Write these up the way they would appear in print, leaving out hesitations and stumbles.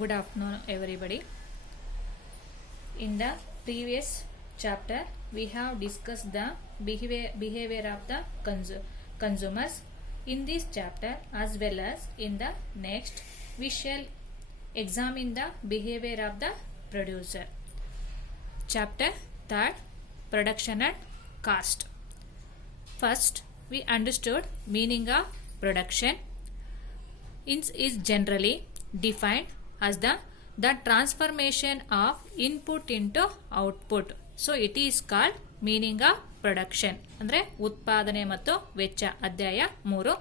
Good afternoon, everybody. In the previous chapter, we have discussed the behavior of the consumers. In this chapter, as well as in the next, we shall examine the behavior of the producer. Chapter 3, Production and Cost. First, we understood meaning of production. It is generally defined as the transformation of input into output. So it is called meaning of production. ಅಂದ್ರೆ ಉತ್ಪಾದನೆ ಮತ್ತು ವೆಚ್ಚ. ಅಧ್ಯಾಯ 3.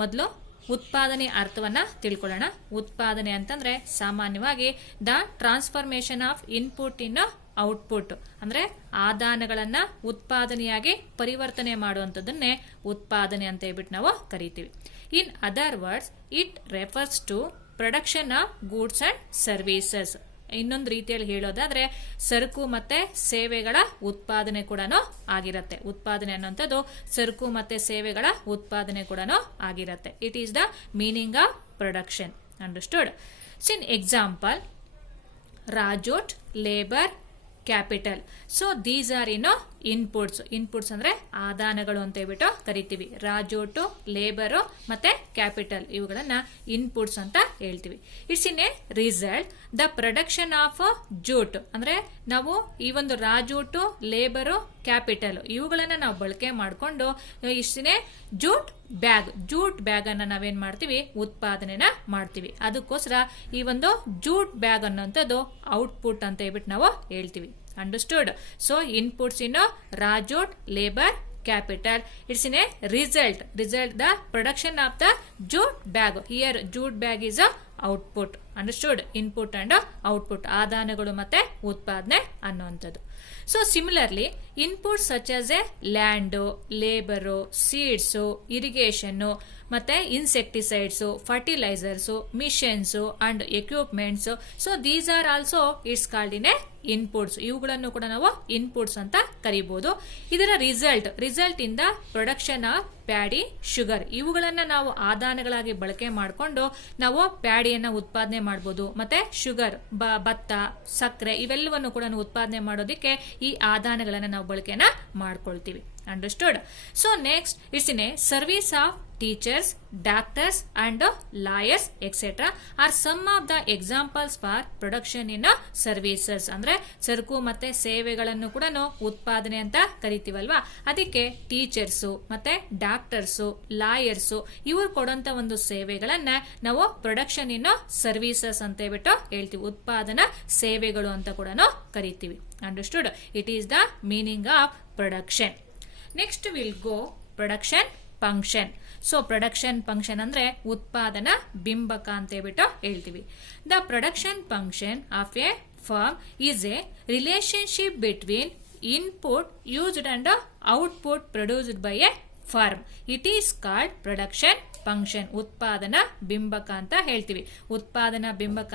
ಮೊದಲು ಉತ್ಪಾದನೆ ಅರ್ಥವನ್ನ ತಿಳ್ಕೊಳ್ಳೋಣ. ಉತ್ಪಾದನೆ ಅಂತಂದ್ರೆ ಸಾಮಾನ್ಯವಾಗಿ the transformation of input in output, ಅಂದ್ರೆ ಆದಾನಗಳನ್ನ ಉತ್ಪಾದನೆಯಾಗಿ ಪರಿವರ್ತನೆ ಮಾಡುವಂಥದ್ದನ್ನೇ ಉತ್ಪಾದನೆ ಅಂತ ಹೇಳ್ಬಿಟ್ಟು ನಾವು ಕರಿತೀವಿ. In other words, it refers to production of goods and services. ಇನ್ನೊಂದು ರೀತಿಯಲ್ಲಿ ಹೇಳೋದಾದ್ರೆ ಸರಕು ಮತ್ತೆ ಸೇವೆಗಳ ಉತ್ಪಾದನೆ ಕೂಡ ಆಗಿರತ್ತೆ. ಉತ್ಪಾದನೆ ಅನ್ನುವಂಥದ್ದು ಸರಕು ಮತ್ತೆ ಸೇವೆಗಳ ಉತ್ಪಾದನೆ ಕೂಡ ಆಗಿರತ್ತೆ. It is the meaning of production. Understood? In example, raw jute, labour, capital. So these are inputs. Inputs ಅಂದ್ರೆ ಆದಾನಗಳು ಅಂತ ಹೇಳ್ಬಿಟ್ಟು ಕರಿತೀವಿ. ರಾಜೋಟು, ಲೇಬರು ಮತ್ತೆ ಕ್ಯಾಪಿಟಲ್, ಇವುಗಳನ್ನ ಇನ್ಪುಟ್ಸ್ ಅಂತ ಹೇಳ್ತೀವಿ. It's in a result the production of jute. ಅಂದ್ರೆ ನಾವು ಈ ಒಂದು ರಾಜೋಟು, ಲೇಬರು, ಕ್ಯಾಪಿಟಲ್ ಇವುಗಳನ್ನ ನಾವು ಬಳಕೆ ಮಾಡಿಕೊಂಡು ಇಷ್ಟಿನೇ ಜೂಟ್ ಬ್ಯಾಗ್ ಅನ್ನ ನಾವೇನ್ ಮಾಡ್ತೀವಿ, ಉತ್ಪಾದನೆನ ಮಾಡ್ತೀವಿ. ಅದಕ್ಕೋಸ್ಕರ ಈ ಒಂದು ಜೂಟ್ ಬ್ಯಾಗ್ ಅನ್ನೋಂಥದ್ದು ಔಟ್ಪುಟ್ ಅಂತ ಹೇಳ್ಬಿಟ್ಟು ನಾವು ಹೇಳ್ತೀವಿ. Understood? So inputs in raw jute, labour, capital. It's in a result the production of the jute bag. Here jute bag is a output. Understood? Input and output. ಆದಾನಗಳು ಮತ್ತೆ ಉತ್ಪಾದನೆ ಅನ್ನುವಂಥದ್ದು. So similarly input such as a land, labour, seeds, irrigation ಮತ್ತೆ insecticides, fertilisers, machines and equipments. So these are also it's called in a inputs. ಇವುಗಳನ್ನು ಕೂಡ ನಾವು inputs ಅಂತ ಕರಿಬಹುದು. ಇದರ result in the production of paddy, sugar. ಇವುಗಳನ್ನ ನಾವು ಆದಾನಗಳಾಗಿ ಬಳಕೆ ಮಾಡಿಕೊಂಡು ನಾವು ಪ್ಯಾಡಿಯನ್ನ ಉತ್ಪಾದನೆ ಮಾಡಬಹುದು. ಮತ್ತೆ ಶುಗರ್, ಭತ್ತ, ಸಕ್ಕರೆ ಇವೆಲ್ಲವನ್ನು ಕೂಡ ಉತ್ಪಾದನೆ ಮಾಡೋದಕ್ಕೆ ಈ ಆದಾನಗಳನ್ನ ನಾವು ಬಳಕೆನ ಮಾಡ್ಕೊಳ್ತೀವಿ. Understood? So next, it's in a service of teachers, doctors and lawyers etc. are some of the examples for production in services. ಅಂದ್ರೆ ಸರಕು ಮತ್ತೆ ಸೇವೆಗಳನ್ನು ಕೂಡ ಉತ್ಪಾದನೆ ಅಂತ ಕರಿತೀವಲ್ವಾ, ಅದಕ್ಕೆ ಟೀಚರ್ಸು ಮತ್ತೆ ಡಾಕ್ಟರ್ಸು, ಲಾಯರ್ಸು ಇವರು ಕೊಡುವಂತ ಒಂದು ಸೇವೆಗಳನ್ನ ನಾವು ಪ್ರೊಡಕ್ಷನ್ ಇನ್ ಸರ್ವಿಸಸ್ ಅಂತ ಹೇಳ್ಬಿಟ್ಟು ಹೇಳ್ತೀವಿ. ಉತ್ಪಾದನಾ ಸೇವೆಗಳು ಅಂತ ಕೂಡ ಕರಿತೀವಿ. Understood? It is the meaning of production. Next will go production function. So production function ಅಂದ್ರೆ ಉತ್ಪಾದನಾ ಬಿಂಬಕ ಅಂತ ಹೇಳ್ಬಿಟ್ಟು ಹೇಳ್ತೀವಿ. The production function of A firm is A relationship between input used and output produced by A firm. It is called production function. ಉತ್ಪಾದನಾ ಬಿಂಬಕ ಅಂತ ಹೇಳ್ತೀವಿ. ಉತ್ಪಾದನಾ ಬಿಂಬಕ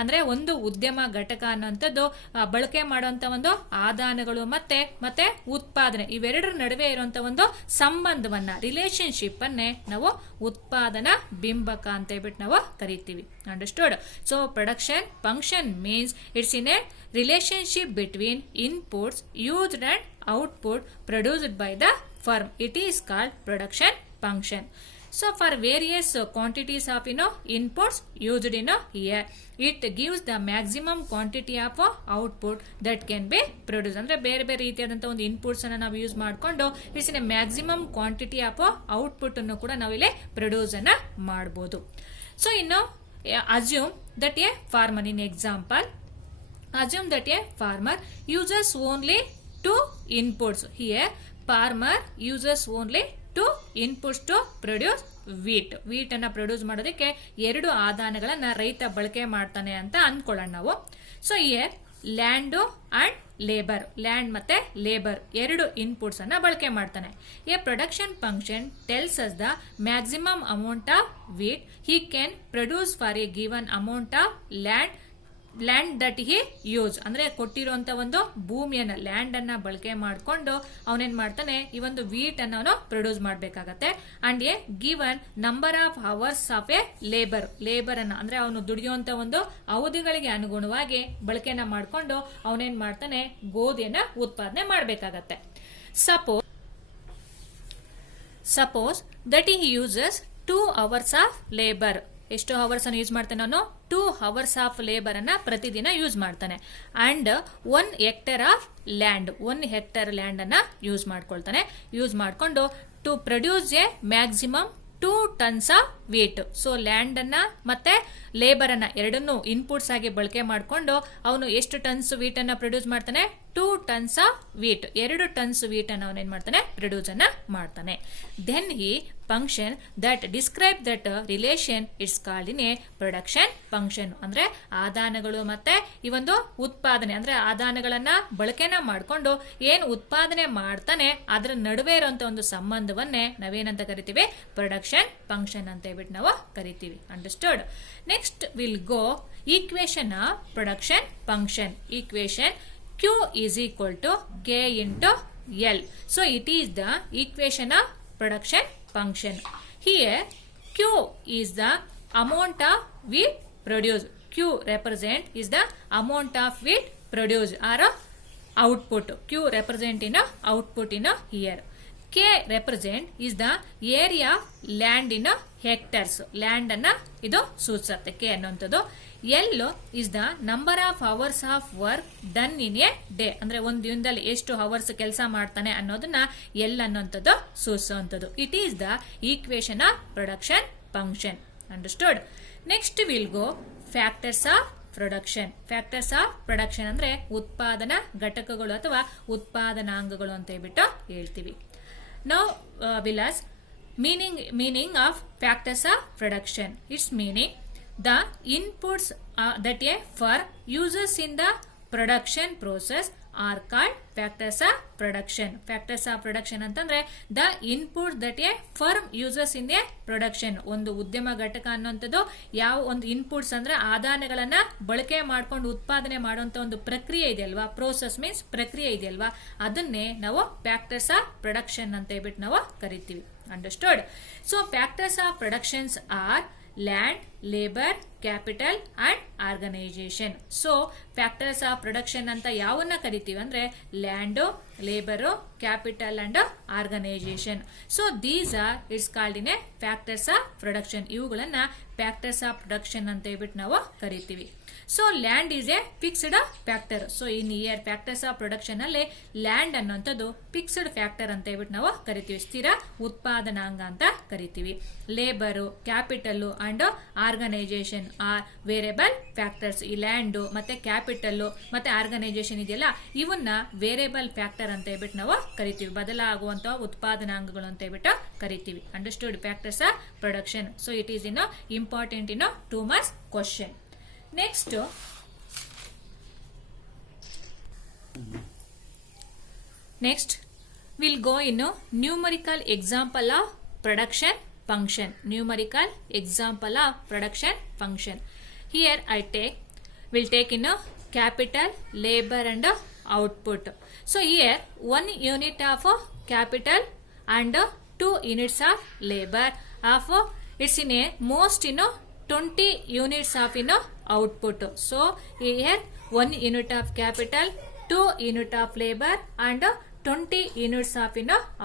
ಅಂದ್ರೆ ಒಂದು ಉದ್ಯಮ ಘಟಕ ಅನ್ನುವಂಥದ್ದು ಬಳಕೆ ಮಾಡುವಂತ ಒಂದು ಆದಾನಗಳು ಮತ್ತೆ ಉತ್ಪಾದನೆ ಇವೆರಡರ ನಡುವೆ ಇರುವಂತ ಒಂದು ಸಂಬಂಧವನ್ನ, ರಿಲೇಶನ್ಶಿಪ್ ಅನ್ನೇ ನಾವು ಉತ್ಪಾದನಾ ಬಿಂಬಕ ಅಂತ ಹೇಳ್ಬಿಟ್ಟು ನಾವು ಕರಿತೀವಿ. Understood? So production function means it's in A relationship between inputs used and output produced by the firm. It is called production function. So for various quantities of inputs used in here, it gives the maximum quantity of output that can be produced. ಅಂದ್ರೆ ಬೇರೆ ಬೇರೆ ರೀತಿಯಾದಂತಹ ಒಂದು inputs ಅನ್ನು ನಾವು use ಮಾಡಿಕೊಂಡು it's in maximum quantity of output ಅನ್ನು ಕೂಡ ನಾವಿಲ್ಲಿ ಪ್ರೊಡ್ಯೂಸ್ ಅನ್ನ ಮಾಡಬಹುದು. ಸೊ ಇನ್ನು assume that A farmer, in example assume that a farmer uses only 2 inputs. Here farmer uses only 2 inputs to produce wheat ಅನ್ನ ಪ್ರೊಡ್ಯೂಸ್ ಮಾಡೋದಕ್ಕೆ 2 ಆದಾನಗಳನ್ನ ರೈತ ಬಳಕೆ ಮಾಡ್ತಾನೆ ಅಂತ ಅಂದ್ಕೊಳ್ಳೋಣ ನಾವು. So here land and labour, land ಮತ್ತೆ ಲೇಬರ್ 2 ಇನ್ಪುಟ್ಸ್ ಅನ್ನ ಬಳಕೆ ಮಾಡ್ತಾನೆ. A production function tells us the maximum amount of wheat he can produce for a given amount of land land that he use ಅಂದ್ರೆ ಕೊಟ್ಟಿರುವಂತ ಒಂದು ಭೂಮಿಯನ್ನ land ಅನ್ನ ಬಳಕೆ ಮಾಡಿಕೊಂಡು ಅವನೇನ್ ಮಾಡ್ತಾನೆ ಈ ಒಂದು ವೀಟ್ ಅನ್ನ ಅವನು ಪ್ರೊಡ್ಯೂಸ್ ಮಾಡಬೇಕಾಗತ್ತೆ. And A given number of hours of A labour ಅನ್ನ ಅಂದ್ರೆ ಅವನು ದುಡಿಯುವಂತ ಒಂದು ಅವಧಿಗಳಿಗೆ ಅನುಗುಣವಾಗಿ ಬಳಕೆನ ಮಾಡಿಕೊಂಡು ಅವನೇನ್ ಮಾಡ್ತಾನೆ ಗೋಧಿಯನ್ನ ಉತ್ಪಾದನೆ ಮಾಡಬೇಕಾಗತ್ತೆ. Suppose that he uses 2 hours of labour. ಎಷ್ಟು ಅವರ್ಸ್ ಅನ್ನು ಯೂಸ್ ಮಾಡ್ತಾನೆ ಅವನು 2 hours ಆಫ್ ಲೇಬರ್ ಅನ್ನ ಪ್ರತಿದಿನ ಯೂಸ್ ಮಾಡ್ತಾನೆ. And 1 hectare of land 1 hectare land ಅನ್ನ ಯೂಸ್ ಮಾಡ್ಕೊಳ್ತಾನೆ. ಯೂಸ್ ಮಾಡ್ಕೊಂಡು to produce a maximum 2 tons of wheat. So land ಅನ್ನ ಮತ್ತೆ ಲೇಬರ್ ಅನ್ನ ಎರಡನ್ನೂ ಇನ್ಪುಟ್ಸ್ ಆಗಿ ಬಳಕೆ ಮಾಡಿಕೊಂಡು ಅವನು ಎಷ್ಟು ಟನ್ಸ್ ವೀಟ್ ಅನ್ನ ಪ್ರೊಡ್ಯೂಸ್ ಮಾಡ್ತಾನೆ 2 tons of wheat 2 tons wheat ಅನ್ನ ಅವನೇನ್ ಮಾಡ್ತಾನೆ ಪ್ರೊಡ್ಯೂಸ್ ಅನ್ನ ಮಾಡ್ತಾನೆ. Then he function that describe that relation it's called in a production function. ಅಂದ್ರೆ ಆದಾನಗಳು ಮತ್ತೆ ಈ ಒಂದು ಉತ್ಪಾದನೆ ಅಂದ್ರೆ ಆದಾನಗಳನ್ನ ಬಳಕೆನ ಮಾಡಿಕೊಂಡು ಏನ್ ಉತ್ಪಾದನೆ ಮಾಡ್ತಾನೆ ಅದರ ನಡುವೆ ಇರುವಂತ ಒಂದು ಸಂಬಂಧವನ್ನೇ ನಾವೇನಂತ ಕರಿತೀವಿ ಪ್ರೊಡಕ್ಷನ್ ಫಂಕ್ಷನ್ ಅಂತ ಹೇಳ್ಬಿಟ್ಟು ನಾವು ಕರಿತೀವಿ. Understood. Next will go equation of production function. Equation Q is equal to K into L. So it is the equation of production function. Here Q is the amount of wheat produced. Q represent is the amount of wheat produced or output. Q represent in a output in a here. K represent is the area of land in a hectares. Land ಅನ್ನ ಇದು ಸೂಚಿಸುತ್ತೆ K ಅನ್ನುವಂಥದ್ದು. L is the number of hours of work done in a day. ಅಂದ್ರೆ ಒಂದು ದಿನದಲ್ಲಿ ಎಷ್ಟು hours ಕೆಲಸ ಮಾಡ್ತಾನೆ ಅನ್ನೋದನ್ನ L ಅನ್ನುವಂಥದ್ದು ಸೂಚಿಸುವಂಥದ್ದು. It is the equation of production function. Understood. Next will go factors of production. Factors of production ಅಂದ್ರೆ ಉತ್ಪಾದನಾ ಘಟಕಗಳು ಅಥವಾ ಉತ್ಪಾದನಾಂಗಗಳು ಅಂತ ಹೇಳ್ಬಿಟ್ಟು ಹೇಳ್ತೀವಿ. Now Vilas, meaning of factors of production. Its meaning the inputs that a for users in the production process are called factors of production. Factors of production ಅಂತಂದ್ರೆ the input that a firm uses in the production. ಒಂದು ಉದ್ಯಮ ಘಟಕ ಅನ್ನುವಂಥದ್ದು ಯಾವ ಒಂದು inputs ಅಂದ್ರೆ ಆದಾನಗಳನ್ನ ಬಳಕೆ ಮಾಡ್ಕೊಂಡು ಉತ್ಪಾದನೆ ಮಾಡುವಂತ ಒಂದು ಪ್ರಕ್ರಿಯೆ ಇದೆಯಲ್ವಾ, ಪ್ರೋಸೆಸ್ ಮೀನ್ಸ್ ಪ್ರಕ್ರಿಯೆ ಇದೆಯಲ್ವಾ, ಅದನ್ನೇ ನಾವು ಫ್ಯಾಕ್ಟರ್ಸ್ ಆಫ್ ಪ್ರೊಡಕ್ಷನ್ ಅಂತ ಹೇಳ್ಬಿಟ್ಟು ನಾವು ಕರಿತೀವಿ. Understood. So factors of productions are land, labor, capital and organization. So factors of production ಅಂತ ಯಾವನ್ನ ಕರಿತೀವಿ ಅಂದ್ರೆ land, labour, capital and organisation. So these are it's called in a factors of production. ಇವುಗಳನ್ನ factors of production ಅಂತ ಹೇಳ್ಬಿಟ್ಟು ನಾವು ಕರಿತೀವಿ. So land is a fixed factor. So in year factors of production ಅಲ್ಲಿ ಲ್ಯಾಂಡ್ ಅನ್ನುವಂಥದ್ದು fixed factor ಅಂತ ಹೇಳ್ಬಿಟ್ಟು ನಾವು ಕರಿತೀವಿ, ಸ್ಥಿರ ಉತ್ಪಾದನಾಂಗ ಅಂತ ಕರಿತೀವಿ. Labour, capital and organisation are variable factors. ಈ ಲ್ಯಾಂಡ್ ಮತ್ತೆ ಕ್ಯಾಪಿಟಲ್ ಮತ್ತೆ ಆರ್ಗನೈಸೇಷನ್ ಇದೆಯಲ್ಲ ಇವನ್ನ ವೇರಿಯಬಲ್ ಫ್ಯಾಕ್ಟರ್ ಅಂತ ಹೇಳ್ಬಿಟ್ಟು ನಾವು ಕರಿತೀವಿ, ಬದಲಾಗುವಂತಹ ಉತ್ಪಾದನಾಂಗಗಳು ಅಂತ ಹೇಳ್ಬಿಟ್ಟು ಕರಿತೀವಿ. Understood. Factors of production. So it is in important in 2 marks question. Next we'll go into numerical example of production function. Numerical example of production function. Here we'll take in a capital, labor and output. So here 1 unit of capital and 2 units of labor of it's in a most 20 units of output. So here 1 unit of capital, 2 unit of labor and 20 units of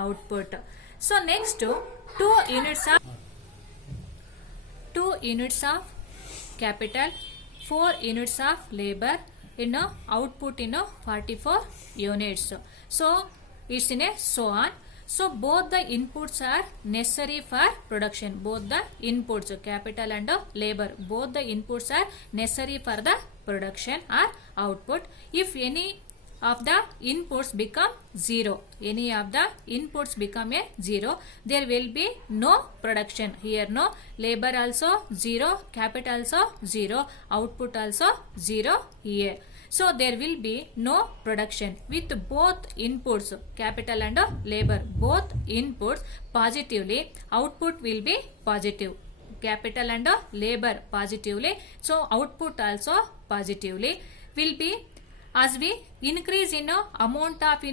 output. So next 2 units of capital, 4 units of labor output 44 units. So it's in a so on. So both the inputs are necessary for production. Both the inputs, capital and labor, both the inputs are necessary for the production or output. If any of the inputs become 0, any of the inputs become a 0, there will be no production. Here no labor also 0, capital also 0, output also 0 here. So there will be no production with both inputs, capital and labor, both inputs positively, output will be positive. capital and labor positively. So output also positively will be as we increase in amount of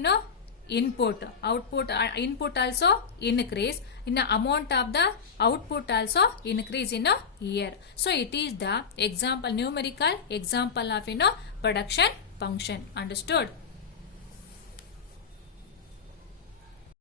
input, output input also increase in the amount of the output also increase in a year. So it is the example, numerical example of production function. Understood?